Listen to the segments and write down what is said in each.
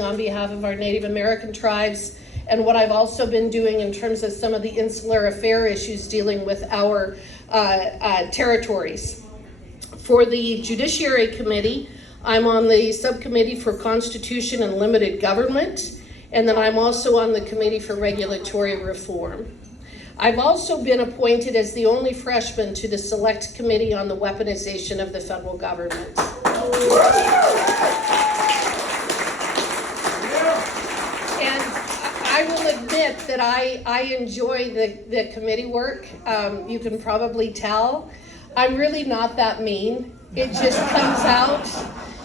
on behalf of our Native American tribes, and what I've also been doing in terms of some of the insular affair issues dealing with our territories. For the Judiciary Committee, I'm on the Subcommittee for Constitution and Limited Government, and then I'm also on the Committee for Regulatory Reform. I've also been appointed as the only freshman to the Select Committee on the Weaponization of the Federal Government. And I will admit that I enjoy the committee work. You can probably tell. I'm really not that mean. It just comes out.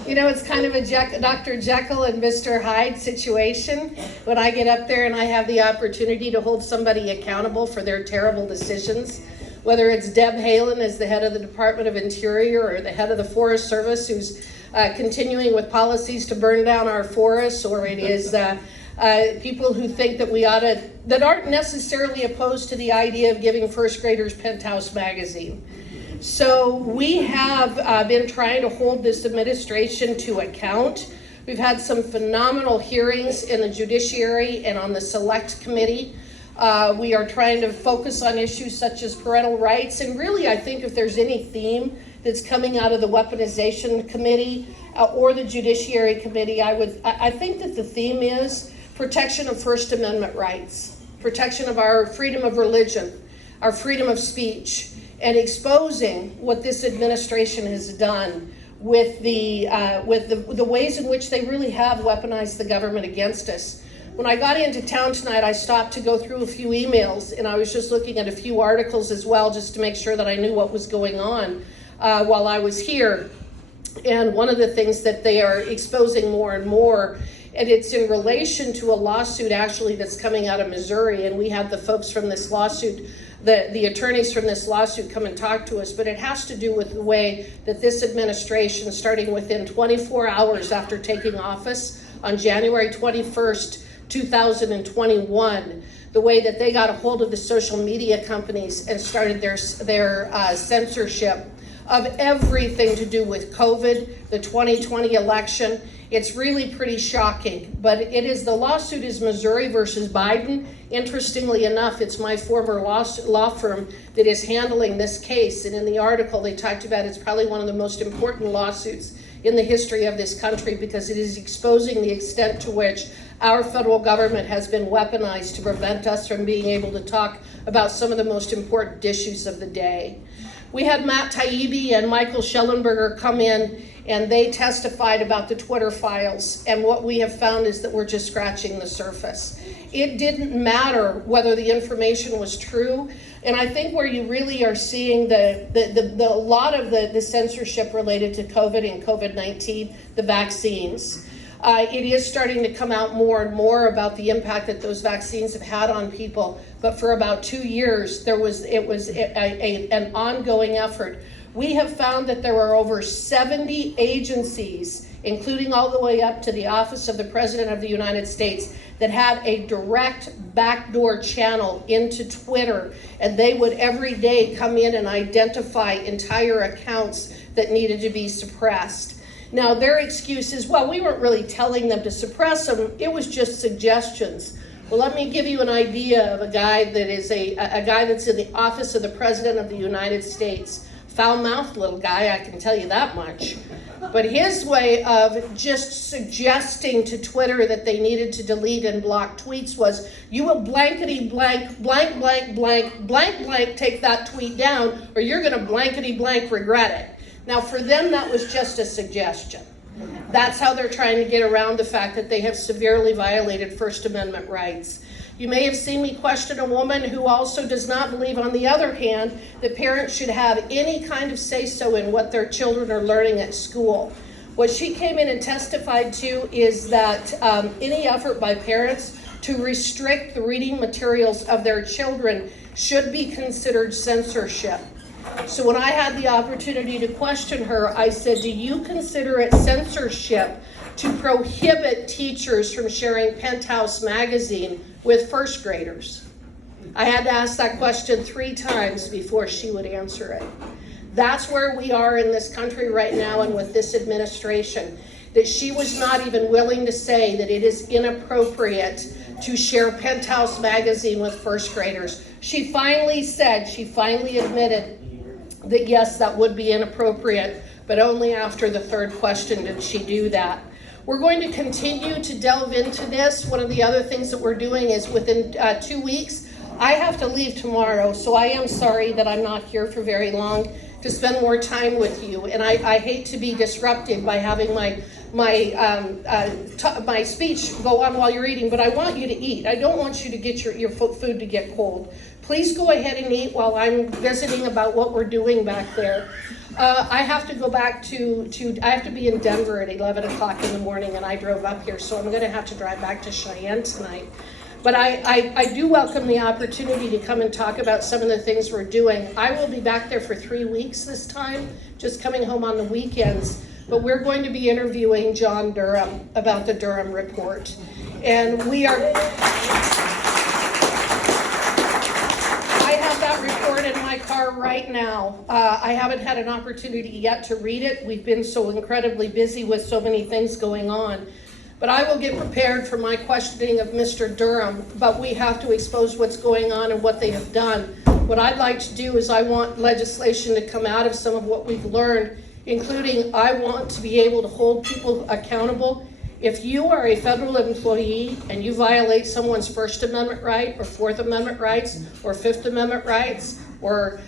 You know, it's kind of a Dr. Jekyll and Mr. Hyde situation when I get up there and I have the opportunity to hold somebody accountable for their terrible decisions, whether it's Deb Haaland as the head of the Department of Interior or the head of the Forest Service who's continuing with policies to burn down our forests, or it is people who think that we ought to, that aren't necessarily opposed to the idea of giving first graders Penthouse magazine. So we have been trying to hold this administration to account. We've had some phenomenal hearings in the Judiciary and on the Select Committee. We are trying to focus on issues such as parental rights, and really I think if there's any theme that's coming out of the Weaponization Committee or the Judiciary Committee, I think that the theme is protection of First Amendment rights, protection of our freedom of religion, our freedom of speech, and exposing what this administration has done with the ways in which they really have weaponized the government against us. When I got into town tonight, I stopped to go through a few emails, and I was just looking at a few articles as well, just to make sure that I knew what was going on while I was here. And one of the things that they are exposing more and more, and it's in relation to a lawsuit actually that's coming out of Missouri, and we had the folks from this lawsuit, the attorneys from this lawsuit come and talk to us, but it has to do with the way that this administration, starting within 24 hours after taking office on January 21st, 2021, the way that they got a hold of the social media companies and started their censorship of everything to do with COVID, the 2020 election. It's really pretty shocking, but the lawsuit is Missouri versus Biden. Interestingly enough, it's my former law firm that is handling this case, and in the article they talked about it's probably one of the most important lawsuits in the history of this country because it is exposing the extent to which our federal government has been weaponized to prevent us from being able to talk about some of the most important issues of the day. We had Matt Taibbi and Michael Schellenberger come in, and they testified about the Twitter files, and what we have found is that we're just scratching the surface. It didn't matter whether the information was true, and I think where you really are seeing a lot of the censorship related to COVID and COVID-19, the vaccines. It is starting to come out more and more about the impact that those vaccines have had on people, but for about 2 years, it was an ongoing effort. We have found that there are over 70 agencies, including all the way up to the Office of the President of the United States, that had a direct backdoor channel into Twitter, and they would every day come in and identify entire accounts that needed to be suppressed. Now, their excuse is, well, we weren't really telling them to suppress them, it was just suggestions. Well, let me give you an idea of a guy that is a guy that's in the Office of the President of the United States. Foul-mouthed little guy, I can tell you that much. But his way of just suggesting to Twitter that they needed to delete and block tweets was, you will blankety blank, blank, blank, blank, blank, blank, take that tweet down, or you're gonna blankety blank regret it. Now for them, that was just a suggestion. That's how they're trying to get around the fact that they have severely violated First Amendment rights. You may have seen me question a woman who also does not believe, on the other hand, that parents should have any kind of say-so in what their children are learning at school. What she came in and testified to is that any effort by parents to restrict the reading materials of their children should be considered censorship. So when I had the opportunity to question her, I said, do you consider it censorship to prohibit teachers from sharing Penthouse magazine with first graders? I had to ask that question 3 times before she would answer it. That's where we are in this country right now and with this administration. that she was not even willing to say that it is inappropriate to share Penthouse magazine with first graders. She finally admitted that yes, that would be inappropriate, but only after the third question did she do that. We're going to continue to delve into this. One of the other things that we're doing is within 2 weeks, I have to leave tomorrow, so I am sorry that I'm not here for very long to spend more time with you. And I hate to be disrupted by having my speech go on while you're eating, but I want you to eat. I don't want you to get your food to get cold. Please go ahead and eat while I'm visiting about what we're doing back there. I have to go back I have to be in Denver at 11 o'clock in the morning, and I drove up here, so I'm going to have to drive back to Cheyenne tonight. But I do welcome the opportunity to come and talk about some of the things we're doing. I will be back there for 3 weeks this time, just coming home on the weekends. But we're going to be interviewing John Durham about the Durham report. And we are... I have that report in my car right now. I haven't had an opportunity yet to read it. We've been so incredibly busy with so many things going on. But I will get prepared for my questioning of Mr. Durham, but we have to expose what's going on and what they have done. What I'd like to do is I want legislation to come out of some of what we've learned, including I want to be able to hold people accountable. If you are a federal employee and you violate someone's First Amendment right or Fourth Amendment rights or Fifth Amendment rights or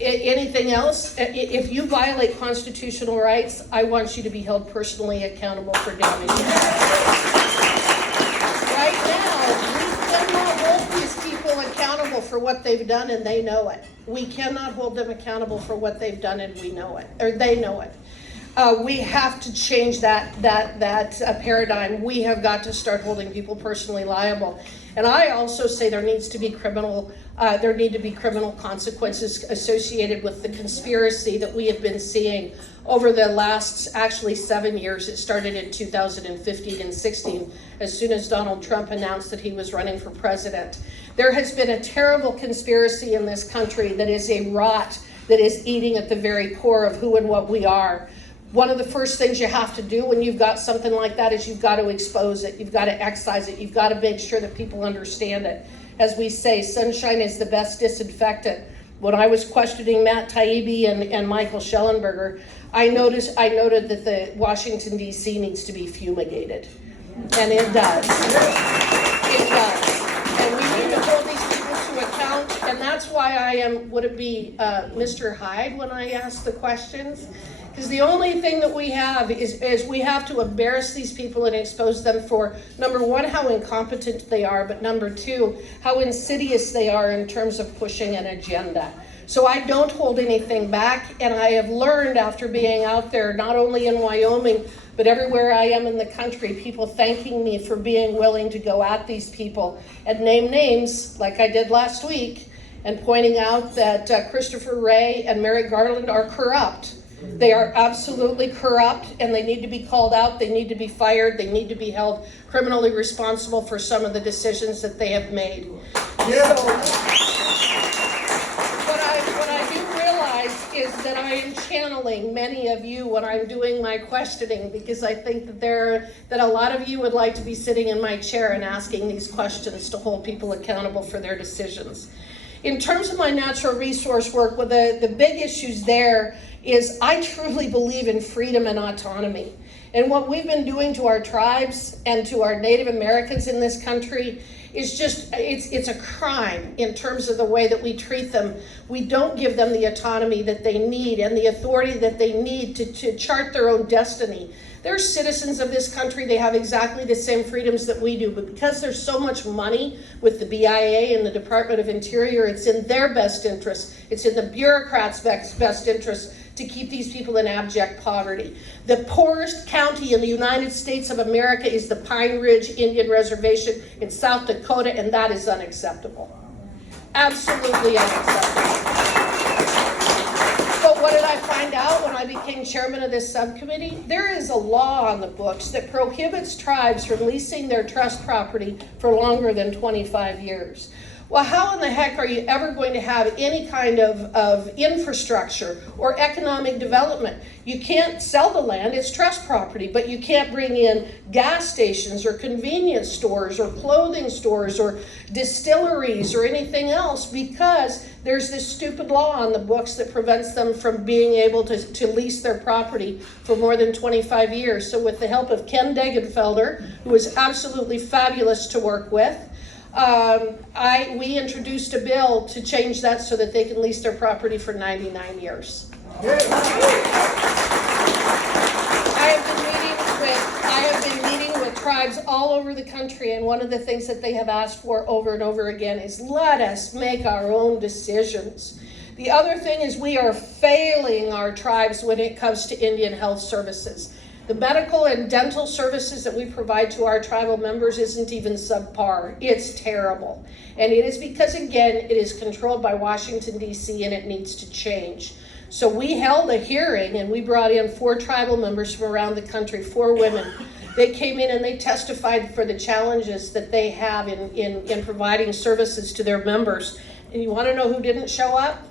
anything else, if you violate constitutional rights, I want you to be held personally accountable for damages. Right now, we cannot hold these people accountable for what they've done, and they know it. We cannot hold them accountable for what they've done, and we know it, or they know it. We have to change that paradigm. We have got to start holding people personally liable. And I also say there need to be criminal consequences associated with the conspiracy that we have been seeing over the last actually 7 years. It started in 2015 and 16, as soon as Donald Trump announced that he was running for president. There has been a terrible conspiracy in this country that is a rot that is eating at the very core of who and what we are. One of the first things you have to do when you've got something like that is you've got to expose it. You've got to excise it. You've got to make sure that people understand it. As we say, sunshine is the best disinfectant. When I was questioning Matt Taibbi and Michael Schellenberger, I noted that the Washington, D.C. needs to be fumigated. And it does. It does. And we need to hold these people to account. And that's why I am, would it be Mr. Hyde when I ask the questions? Because the only thing that we have is we have to embarrass these people and expose them for, number one, how incompetent they are, but number two, how insidious they are in terms of pushing an agenda. So I don't hold anything back, and I have learned after being out there, not only in Wyoming, but everywhere I am in the country, people thanking me for being willing to go at these people and name names, like I did last week, and pointing out that Christopher Wray and Merrick Garland are corrupt. They are absolutely corrupt, and they need to be called out. They need to be fired. They need to be held criminally responsible for some of the decisions that they have made. Yeah. So, what I do realize is that I am channeling many of you when I'm doing my questioning, because I think that a lot of you would like to be sitting in my chair and asking these questions to hold people accountable for their decisions. In terms of my natural resource work, well, the big issues there is I truly believe in freedom and autonomy. And what we've been doing to our tribes and to our Native Americans in this country is just, it's a crime in terms of the way that we treat them. We don't give them the autonomy that they need and the authority that they need to chart their own destiny. They're citizens of this country. They have exactly the same freedoms that we do, but because there's so much money with the BIA and the Department of Interior, it's in their best interest. It's in the bureaucrats' best interest to keep these people in abject poverty. The poorest county in the United States of America is the Pine Ridge Indian Reservation in South Dakota, and that is unacceptable. Absolutely unacceptable. But what did I find out when I became chairman of this subcommittee? There is a law on the books that prohibits tribes from leasing their trust property for longer than 25 years. Well, how in the heck are you ever going to have any kind of infrastructure or economic development? You can't sell the land, it's trust property, but you can't bring in gas stations or convenience stores or clothing stores or distilleries or anything else, because there's this stupid law on the books that prevents them from being able to lease their property for more than 25 years. So with the help of Ken Degenfelder, who is absolutely fabulous to work with, we introduced a bill to change that so that they can lease their property for 99 years. I have been meeting with tribes all over the country, and one of the things that they have asked for over and over again is let us make our own decisions. The other thing is we are failing our tribes when it comes to Indian health services. The medical and dental services that we provide to our tribal members isn't even subpar. It's terrible. And it is because, again, it is controlled by Washington, D.C., and it needs to change. So we held a hearing, and we brought in 4 tribal members from around the country, 4 women. They came in and they testified for the challenges that they have in providing services to their members. And you want to know who didn't show up?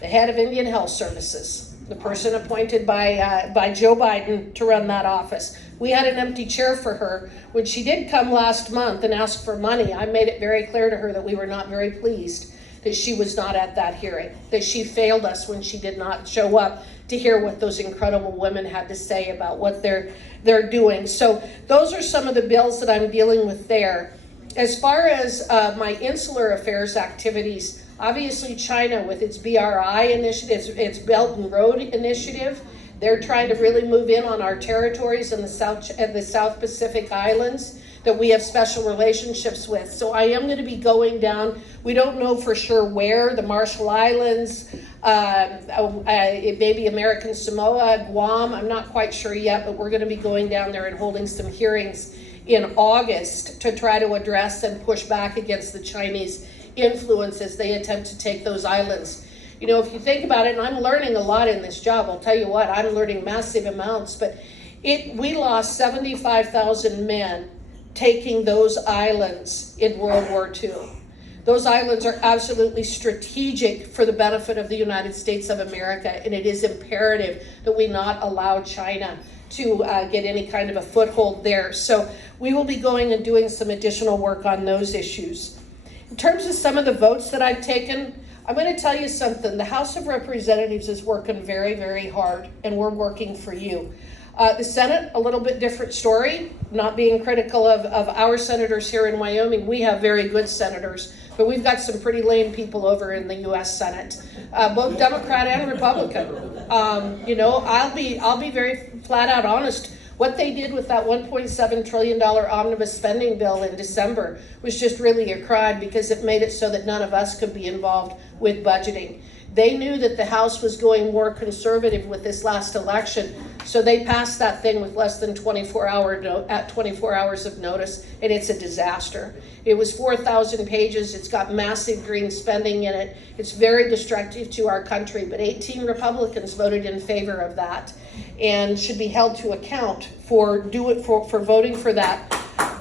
The head of Indian Health Services, the person appointed by Joe Biden to run that office. We had an empty chair for her. When she did come last month and ask for money, I made it very clear to her that we were not very pleased that she was not at that hearing, that she failed us when she did not show up to hear what those incredible women had to say about what they're doing. So those are some of the bills that I'm dealing with there. As far as my insular affairs activities, obviously China with its BRI initiative, its Belt and Road initiative, they're trying to really move in on our territories in the South Pacific Islands that we have special relationships with. So I am going to be going down, we don't know for sure where, the Marshall Islands, maybe American Samoa, Guam, I'm not quite sure yet, but we're going to be going down there and holding some hearings in August to try to address and push back against the Chinese influence as they attempt to take those islands. You know, if you think about it, and I'm learning a lot in this job, I'll tell you what, I'm learning massive amounts, but we lost 75,000 men taking those islands in World War II. Those islands are absolutely strategic for the benefit of the United States of America, and it is imperative that we not allow China to get any kind of a foothold there. So we will be going and doing some additional work on those issues. In terms of some of the votes that I've taken, I'm going to tell you something. The House of Representatives is working very, very hard, and we're working for you. The Senate, a little bit different story. Not being critical of our senators here in Wyoming. We have very good senators, but we've got some pretty lame people over in the U.S. Senate, both Democrat and Republican. You know, I'll be very flat out honest. What they did with that $1.7 trillion omnibus spending bill in December was just really a crime, because it made it so that none of us could be involved with budgeting. They knew that the House was going more conservative with this last election, so they passed that thing with less than 24 hours of notice, and it's a disaster. It was 4,000 pages. It's got massive green spending in it. It's very destructive to our country, but 18 Republicans voted in favor of that and should be held to account for voting for that.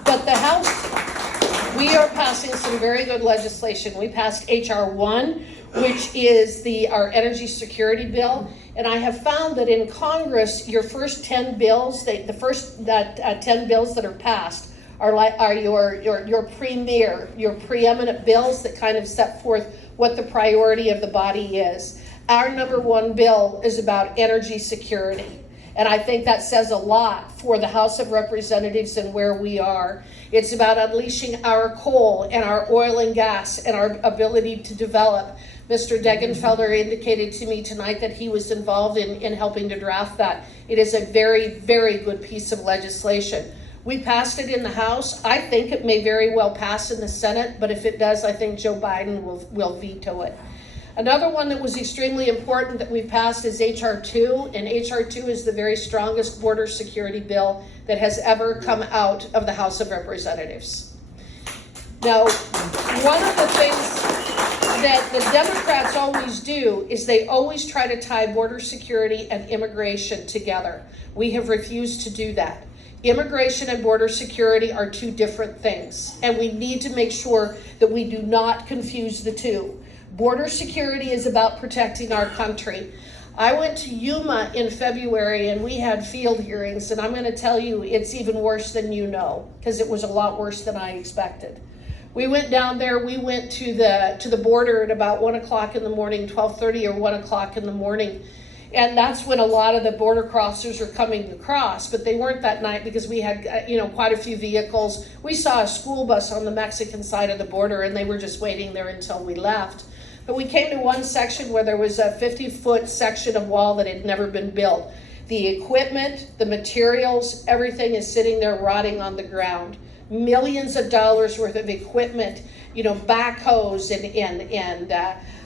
But the House, we are passing some very good legislation. We passed H.R. 1, which is our energy security bill. And I have found that in Congress, your first 10 bills, the first 10 bills that are passed are your premier, your preeminent bills that kind of set forth what the priority of the body is. Our number 1 bill is about energy security. And I think that says a lot for the House of Representatives and where we are. It's about unleashing our coal and our oil and gas and our ability to develop. Mr. Degenfelder indicated to me tonight that he was involved in helping to draft that. It is a very, very good piece of legislation. We passed it in the House. I think it may very well pass in the Senate, but if it does, I think Joe Biden will veto it. Another one that was extremely important that we passed is H.R. 2, and H.R. 2 is the very strongest border security bill that has ever come out of the House of Representatives. Now, one of the things that the Democrats always do is they always try to tie border security and immigration together. We have refused to do that. Immigration and border security are two different things, and we need to make sure that we do not confuse the two. Border security is about protecting our country. I went to Yuma in February and we had field hearings, and I'm going to tell you it's even worse than you know, because it was a lot worse than I expected. We went down there, we went to the border at about 1 o'clock in the morning, 12:30 or 1 o'clock in the morning. And that's when a lot of the border crossers are coming across, but they weren't that night because we had, quite a few vehicles. We saw a school bus on the Mexican side of the border, and they were just waiting there until we left. But we came to one section where there was a 50-foot section of wall that had never been built. The equipment, the materials, everything is sitting there rotting on the ground. Millions of dollars worth of equipment, backhoes and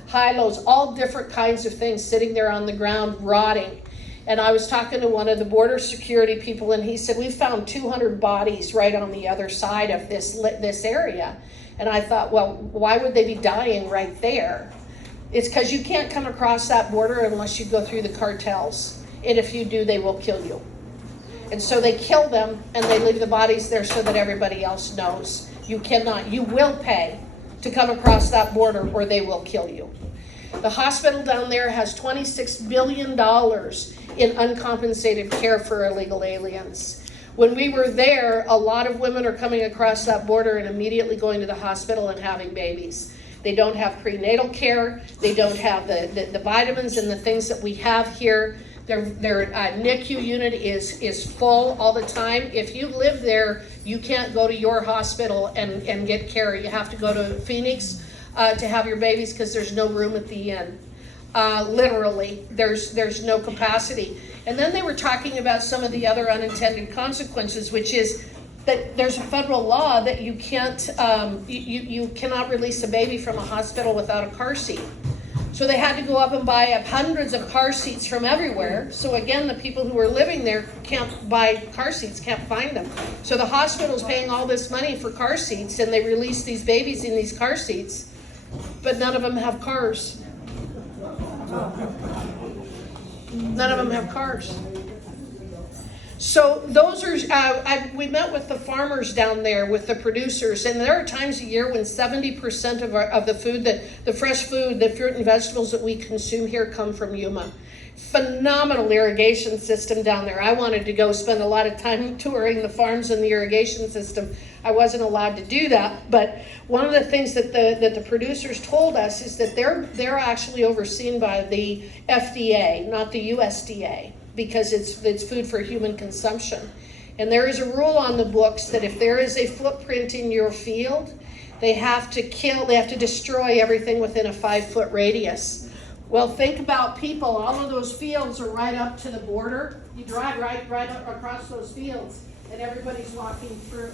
high-lows, all different kinds of things sitting there on the ground rotting. And I was talking to one of the border security people, and he said, we found 200 bodies right on the other side of this area. And I thought, well, why would they be dying right there? It's because you can't come across that border unless you go through the cartels. And if you do, they will kill you. And so they kill them and they leave the bodies there so that everybody else knows. You will pay to come across that border or they will kill you. The hospital down there has $26 billion in uncompensated care for illegal aliens. When we were there, a lot of women are coming across that border and immediately going to the hospital and having babies. They don't have prenatal care. They don't have the vitamins and the things that we have here. Their NICU unit is full all the time. If you live there, you can't go to your hospital and get care. You have to go to Phoenix to have your babies because there's no room at the inn. Literally, there's no capacity. And then they were talking about some of the other unintended consequences, which is that there's a federal law that you can't, you cannot release a baby from a hospital without a car seat. So they had to go up and buy up hundreds of car seats from everywhere. So again, the people who are living there can't buy car seats, can't find them. So the hospital's paying all this money for car seats, and they release these babies in these car seats, but none of them have cars. None of them have cars. So those are, we met with the farmers down there, with the producers, and there are times a year when 70% of the food, the fresh food, the fruit and vegetables that we consume here come from Yuma. Phenomenal irrigation system down there. I wanted to go spend a lot of time touring the farms and the irrigation system. I wasn't allowed to do that, but one of the things that the producers told us is that they're actually overseen by the FDA, not the USDA, because it's food for human consumption. And there is a rule on the books that if there is a footprint in your field, they have to destroy everything within a 5-foot radius. Well, think about people. All of those fields are right up to the border. You drive right up across those fields, and everybody's walking through.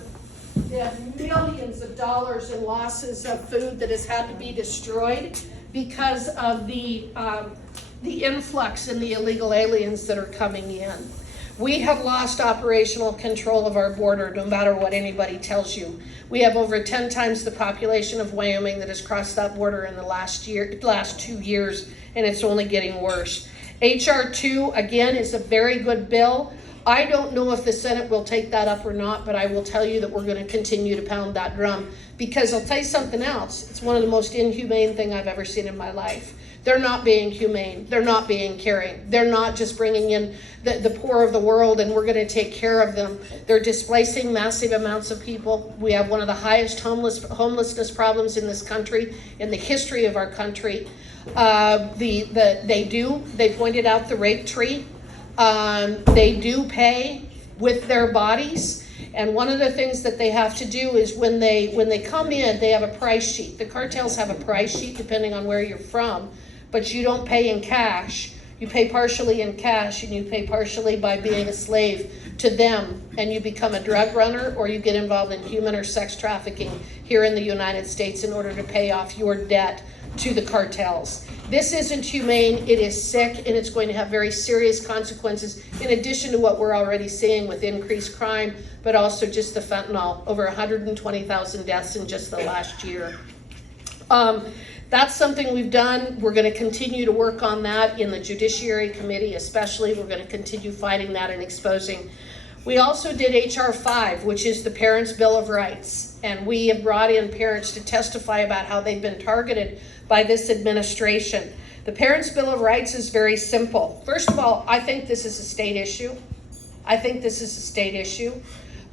They have millions of dollars in losses of food that has had to be destroyed because of the influx in the illegal aliens that are coming in. We have lost operational control of our border, no matter what anybody tells you. We have over 10 times the population of Wyoming that has crossed that border in the last 2 years, and it's only getting worse. H.R. 2, again, is a very good bill. I don't know if the Senate will take that up or not, but I will tell you that we're going to continue to pound that drum, because I'll tell you something else. It's one of the most inhumane things I've ever seen in my life. They're not being humane. They're not being caring. They're not just bringing in the poor of the world and we're going to take care of them. They're displacing massive amounts of people. We have one of the highest homelessness problems in this country, in the history of our country. They pointed out the rape tree. They do pay with their bodies. And one of the things that they have to do is when they come in, they have a price sheet. The cartels have a price sheet depending on where you're from, but you don't pay in cash. You pay partially in cash, and you pay partially by being a slave to them, and you become a drug runner or you get involved in human or sex trafficking here in the United States in order to pay off your debt to the cartels. This isn't humane, it is sick, and it's going to have very serious consequences in addition to what we're already seeing with increased crime, but also just the fentanyl, over 120,000 deaths in just the last year. That's something we've done. We're going to continue to work on that in the Judiciary Committee, especially. We're going to continue fighting that and exposing We also did H.R. 5, which is the Parents' Bill of Rights. And we have brought in parents to testify about how they've been targeted by this administration. The Parents' Bill of Rights is very simple. First of all, I think this is a state issue.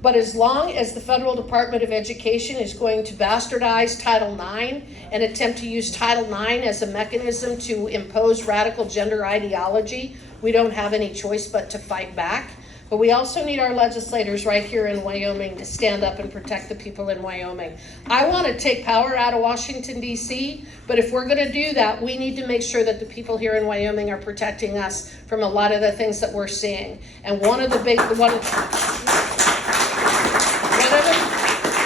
But as long as the Federal Department of Education is going to bastardize Title IX and attempt to use Title IX as a mechanism to impose radical gender ideology, we don't have any choice but to fight back. But we also need our legislators right here in Wyoming to stand up and protect the people in Wyoming. I want to take power out of Washington, D.C., but if we're going to do that, we need to make sure that the people here in Wyoming are protecting us from a lot of the things that we're seeing. And one of them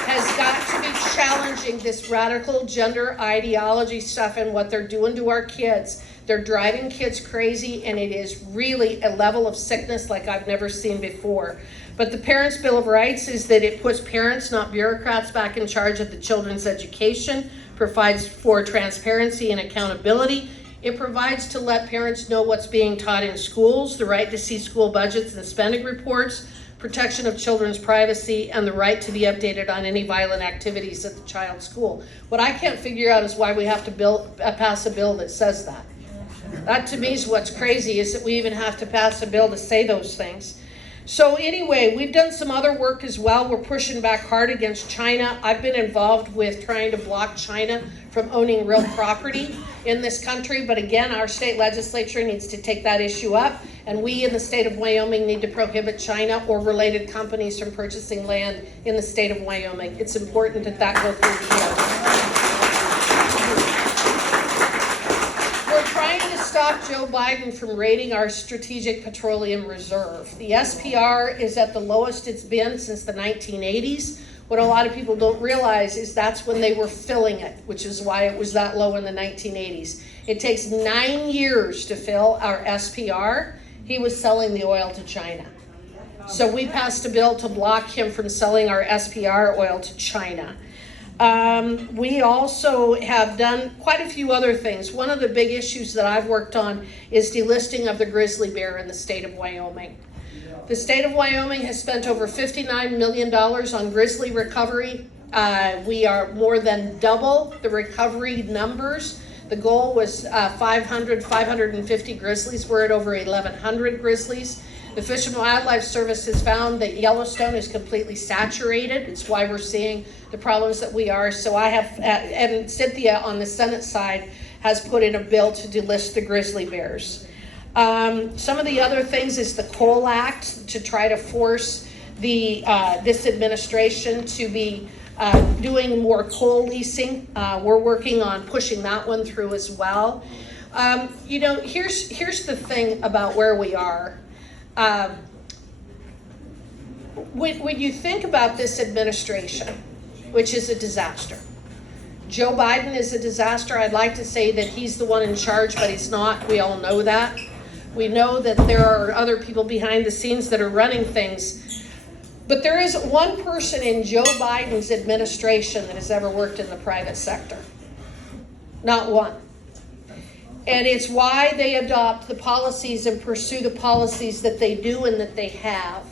has got to be challenging this radical gender ideology stuff and what they're doing to our kids. They're driving kids crazy, and it is really a level of sickness like I've never seen before. But the Parents' Bill of Rights is that it puts parents, not bureaucrats, back in charge of the children's education, provides for transparency and accountability. It provides to let parents know what's being taught in schools, the right to see school budgets and spending reports, protection of children's privacy, and the right to be updated on any violent activities at the child's school. What I can't figure out is why we have to pass a bill that says that. That to me is what's crazy, is that we even have to pass a bill to say those things. So anyway, we've done some other work as well. We're pushing back hard against China. I've been involved with trying to block China from owning real property in this country. But again, our state legislature needs to take that issue up. And we in the state of Wyoming need to prohibit China or related companies from purchasing land in the state of Wyoming. It's important that that go through here. Stop Joe Biden from raiding our Strategic Petroleum Reserve. The SPR is at the lowest it's been since the 1980s. What a lot of people don't realize is that's when they were filling it, which is why it was that low in the 1980s. It takes 9 years to fill our SPR. He was selling the oil to China. So we passed a bill to block him from selling our SPR oil to China. We also have done quite a few other things. One of the big issues that I've worked on is delisting of the grizzly bear in the state of Wyoming. The state of Wyoming has spent over $59 million on grizzly recovery. We are more than double the recovery numbers. The goal was 550 grizzlies. We're at over 1,100 grizzlies. The Fish and Wildlife Service has found that Yellowstone is completely saturated. It's why we're seeing the problems that we are. So I have, and Cynthia on the Senate side has put in a bill to delist the grizzly bears. Some of the other things is the Coal Act to try to force this administration to be doing more coal leasing. We're working on pushing that one through as well. Here's the thing about where we are. When you think about this administration, which is a disaster, Joe Biden is a disaster. I'd like to say that he's the one in charge, but he's not. We all know that. We know that there are other people behind the scenes that are running things. But there is one person in Joe Biden's administration that has ever worked in the private sector. Not one. And it's why they adopt the policies and pursue the policies that they do and that they have.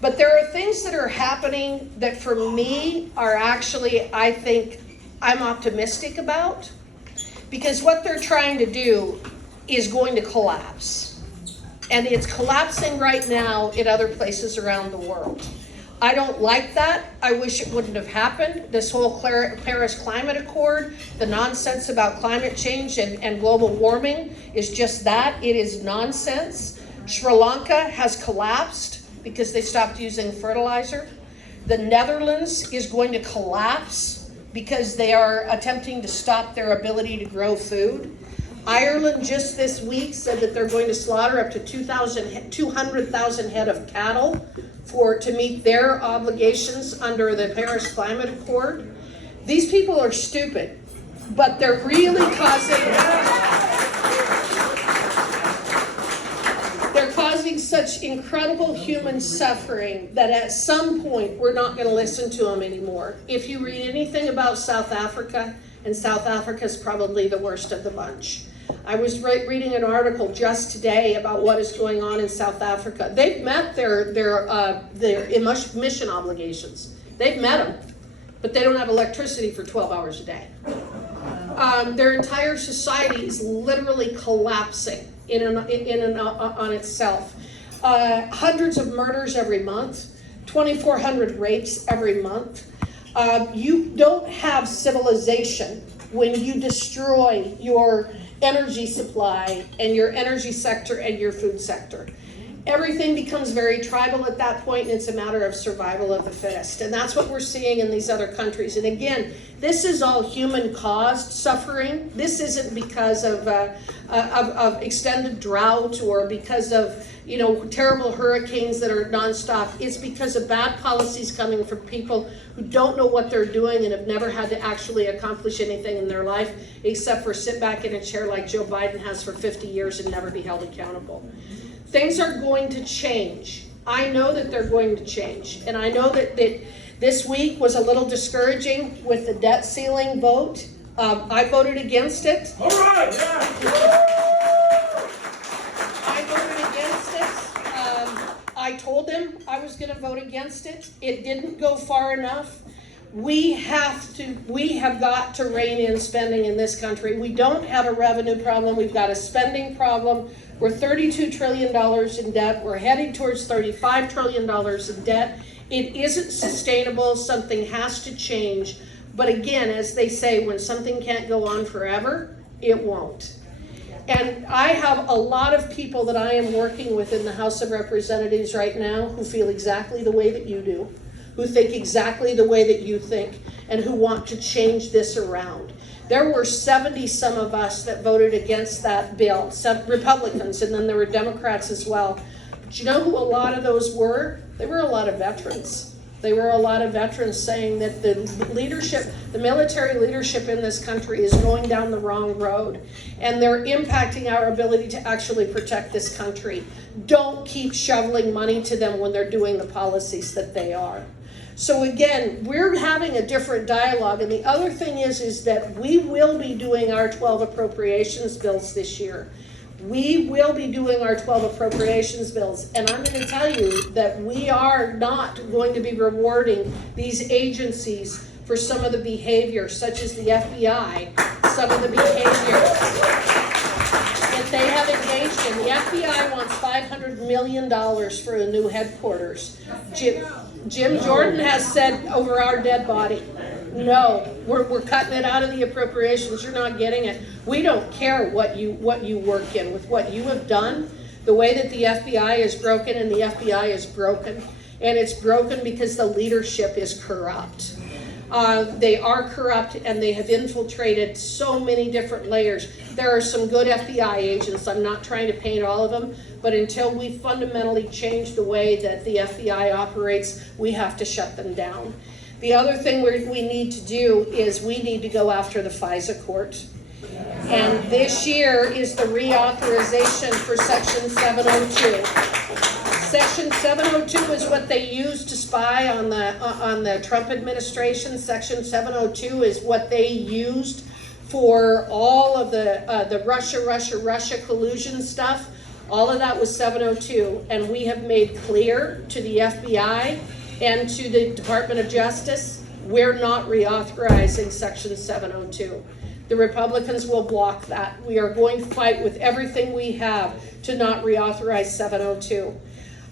But there are things that are happening that for me are actually, I think, I'm optimistic about. Because what they're trying to do is going to collapse. And it's collapsing right now in other places around the world. I don't like that. I wish it wouldn't have happened. This whole Paris Climate Accord, the nonsense about climate change and global warming is just that. It is nonsense. Sri Lanka has collapsed because they stopped using fertilizer. The Netherlands is going to collapse because they are attempting to stop their ability to grow food. Ireland just this week said that they're going to slaughter up to 200,000 head of cattle to meet their obligations under the Paris Climate Accord. These people are stupid, but they're really causing such incredible human suffering that at some point we're not going to listen to them anymore. If you read anything about South Africa, and South Africa is probably the worst of the bunch. I was reading an article just today about what is going on in South Africa. They've met their emission obligations. They've met them, but they don't have electricity for 12 hours a day. Their entire society is literally collapsing on itself. Hundreds of murders every month, 2,400 rapes every month. You don't have civilization when you destroy your energy supply and your energy sector and your food sector. Everything becomes very tribal at that point, and it's a matter of survival of the fittest. And that's what we're seeing in these other countries. And again, this is all human-caused suffering. This isn't because of extended drought or because of terrible hurricanes that are nonstop. It's because of bad policies coming from people who don't know what they're doing and have never had to actually accomplish anything in their life except for sit back in a chair like Joe Biden has for 50 years and never be held accountable. Things are going to change. I know that they're going to change. And I know that this week was a little discouraging with the debt ceiling vote. I voted against it. All right, yeah. I voted against it. I told them I was going to vote against it. It didn't go far enough. We have got to rein in spending in this country. We don't have a revenue problem. We've got a spending problem. We're $32 trillion in debt. We're heading towards $35 trillion in debt. It isn't sustainable. Something has to change. But again, as they say, when something can't go on forever, it won't. And I have a lot of people that I am working with in the House of Representatives right now who feel exactly the way that you do, who think exactly the way that you think, and who want to change this around. There were 70 some of us that voted against that bill, some Republicans, and then there were Democrats as well. But you know who a lot of those were? They were a lot of veterans. They were a lot of veterans saying that the leadership, the military leadership in this country is going down the wrong road, and they're impacting our ability to actually protect this country. Don't keep shoveling money to them when they're doing the policies that they are. So again, we're having a different dialogue, and the other thing is that we will be doing our 12 appropriations bills this year. We will be doing our 12 appropriations bills, and I'm going to tell you that we are not going to be rewarding these agencies for some of the behavior, such as the FBI, some of the behavior that they have engaged in. The FBI wants $500 million for a new headquarters. Jim Jordan has said over our dead body, no, we're cutting it out of the appropriations. You're not getting it. We don't care what you work in. With what you have done, the way that the FBI is broken, and the FBI is broken, and it's broken because the leadership is corrupt. They are corrupt, and they have infiltrated so many different layers. There are some good FBI agents. I'm not trying to paint all of them, but until we fundamentally change the way that the FBI operates, we have to shut them down. The other thing we need to do is we need to go after the FISA court. And this year is the reauthorization for Section 702. Section 702 is what they used to spy on the Trump administration. Section 702 is what they used for all of the Russia collusion stuff. All of that was 702, and we have made clear to the FBI and to the Department of Justice, we're not reauthorizing Section 702. The Republicans will block that. We are going to fight with everything we have to not reauthorize 702.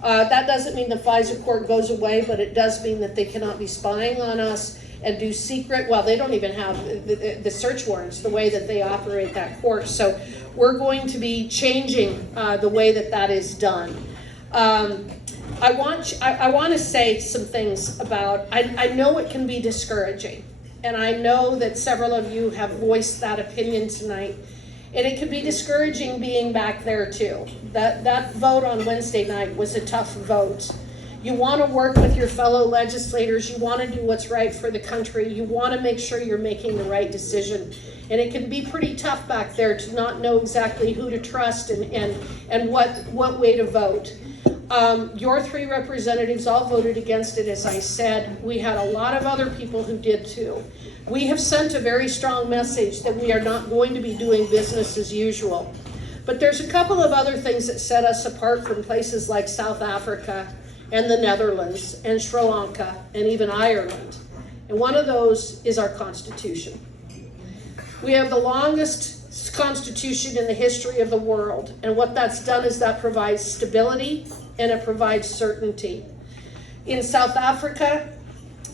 That doesn't mean the FISA court goes away, but it does mean that they cannot be spying on us and do secret, well, they don't even have the search warrants, the way that they operate that court. So we're going to be changing the way that is done. I want to say some things about, I know it can be discouraging, and I know that several of you have voiced that opinion tonight, and it can be discouraging being back there too. That vote on Wednesday night was a tough vote. You want to work with your fellow legislators, you want to do what's right for the country, you want to make sure you're making the right decision, and it can be pretty tough back there to not know exactly who to trust and what way to vote. Your 3 representatives all voted against it, as I said. We had a lot of other people who did too. We have sent a very strong message that we are not going to be doing business as usual. But there's a couple of other things that set us apart from places like South Africa and the Netherlands and Sri Lanka and even Ireland. And one of those is our Constitution. We have the longest Constitution in the history of the world. And what that's done is that provides stability and it provides certainty. In South Africa,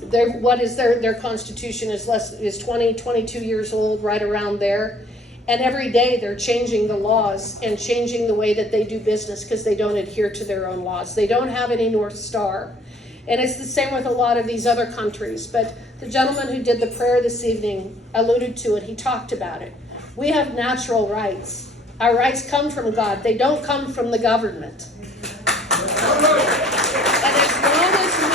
their Constitution is 20, 22 years old, right around there. And every day they're changing the laws and changing the way that they do business because they don't adhere to their own laws. They don't have any North Star. And it's the same with a lot of these other countries. But the gentleman who did the prayer this evening alluded to it. He talked about it. We have natural rights. Our rights come from God. They don't come from the government. And as long as we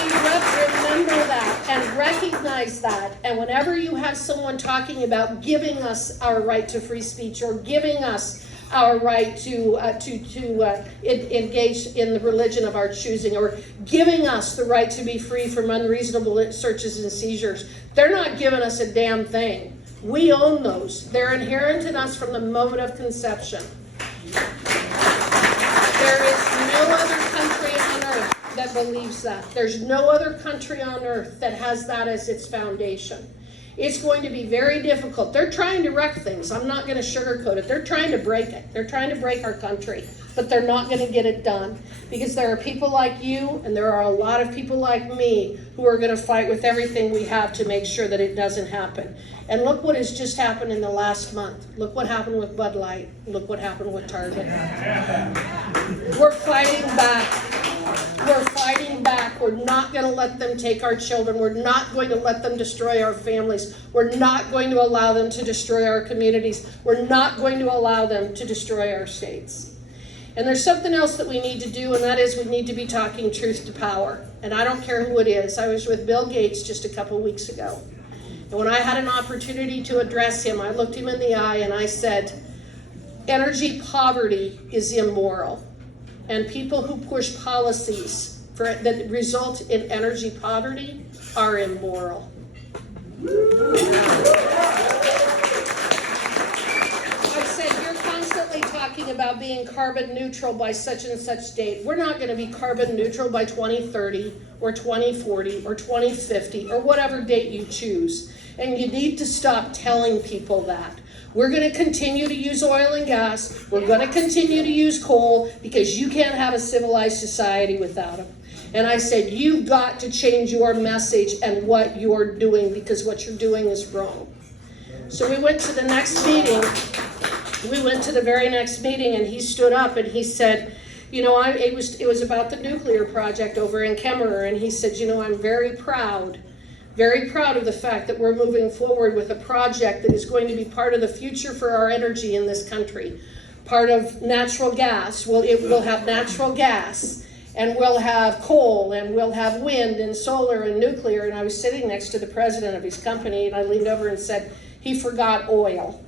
remember that and recognize that, and whenever you have someone talking about giving us our right to free speech or giving us our right to engage in the religion of our choosing, or giving us the right to be free from unreasonable searches and seizures, they're not giving us a damn thing. We own those. They're inherent in us from the moment of conception. There is no other country on earth that believes that. There's no other country on earth that has that as its foundation. It's going to be very difficult. They're trying to wreck things. I'm not going to sugarcoat it. They're trying to break it. They're trying to break our country, but they're not going to get it done because there are people like you and there are a lot of people like me who are going to fight with everything we have to make sure that it doesn't happen. And look what has just happened in the last month. Look what happened with Bud Light. Look what happened with Target. We're fighting back. We're fighting back. We're not going to let them take our children. We're not going to let them destroy our families. We're not going to allow them to destroy our communities. We're not going to allow them to destroy our states. And there's something else that we need to do, and that is we need to be talking truth to power. And I don't care who it is. I was with Bill Gates just a couple weeks ago. And when I had an opportunity to address him, I looked him in the eye and I said, energy poverty is immoral. And people who push policies that result in energy poverty are immoral. I said, you're constantly talking about being carbon neutral by such and such date. We're not going to be carbon neutral by 2030 or 2040 or 2050 or whatever date you choose. And you need to stop telling people that. We're going to continue to use oil and gas. We're going to continue to use coal because you can't have a civilized society without them. And I said, you've got to change your message and what you're doing because what you're doing is wrong. So we went to the next meeting. We went to the very next meeting and he stood up and he said, you know, it was about the nuclear project over in Kemmerer. And he said, you know, I'm very proud of the fact that we're moving forward with a project that is going to be part of the future for our energy in this country. Part of natural gas. Well, it will have natural gas, and we'll have coal, and we'll have wind and solar and nuclear. And I was sitting next to the president of his company, and I leaned over and said, he forgot oil.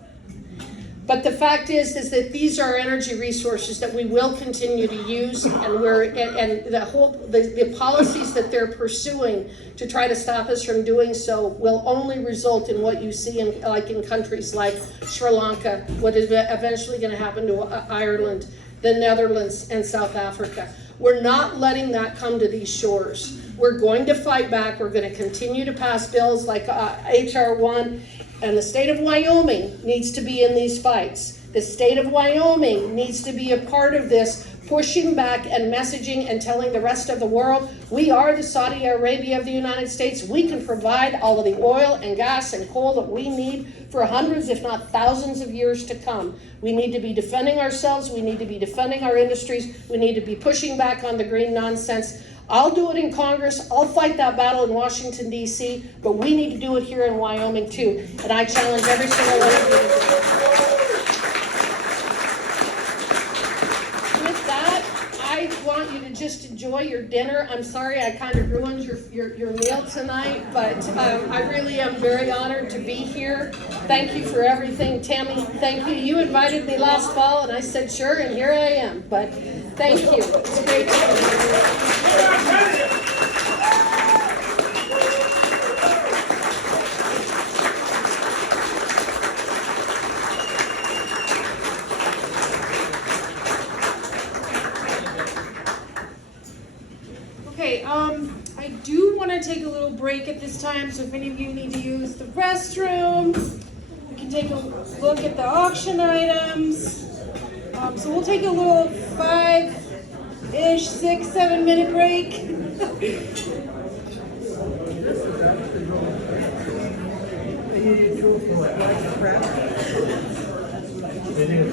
But the fact is that these are energy resources that we will continue to use, and the policies that they're pursuing to try to stop us from doing so will only result in what you see in countries like Sri Lanka, what is eventually going to happen to Ireland, the Netherlands, and South Africa. We're not letting that come to these shores. We're going to fight back. We're going to continue to pass bills like H.R. 1. And the state of Wyoming needs to be in these fights. The state of Wyoming needs to be a part of this, pushing back and messaging and telling the rest of the world, we are the Saudi Arabia of the United States. We can provide all of the oil and gas and coal that we need for hundreds, if not thousands of years to come. We need to be defending ourselves. We need to be defending our industries. We need to be pushing back on the green nonsense. I'll do it in Congress. I'll fight that battle in Washington, D.C., but we need to do it here in Wyoming, too. And I challenge every single one of you to do it. With that, I want you to just enjoy your dinner. I'm sorry I kind of ruined your meal tonight, but I really am very honored to be here. Thank you for everything. Tammy, thank you. You invited me last fall, and I said, sure, and here I am. But Thank you. It's great to see you. Okay, I do want to take a little break at this time, so if any of you need to use the restroom, we can take a look at the auction items. So we'll take a little 5-ish, 6-7 minute break. It is.